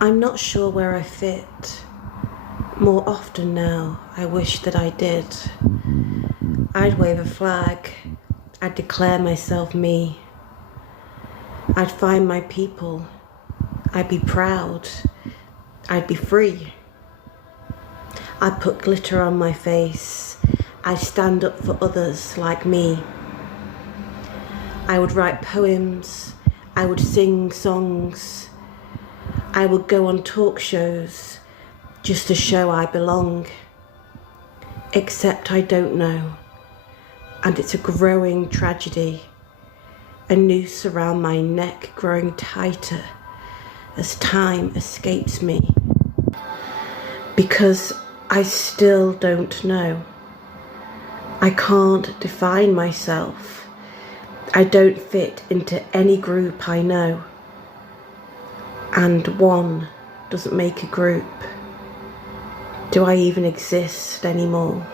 I'm not sure where I fit. More often now, I wish that I did. I'd wave a flag. I'd declare myself me. I'd find my people. I'd be proud. I'd be free. I'd put glitter on my face. I'd stand up for others like me. I would write poems. I would sing songs. I would go on talk shows just to show I belong. Except I don't know. And it's a growing tragedy. A noose around my neck growing tighter as time escapes me. Because I still don't know. I can't define myself. I don't fit into any group I know. And one doesn't make a group. Do I even exist anymore?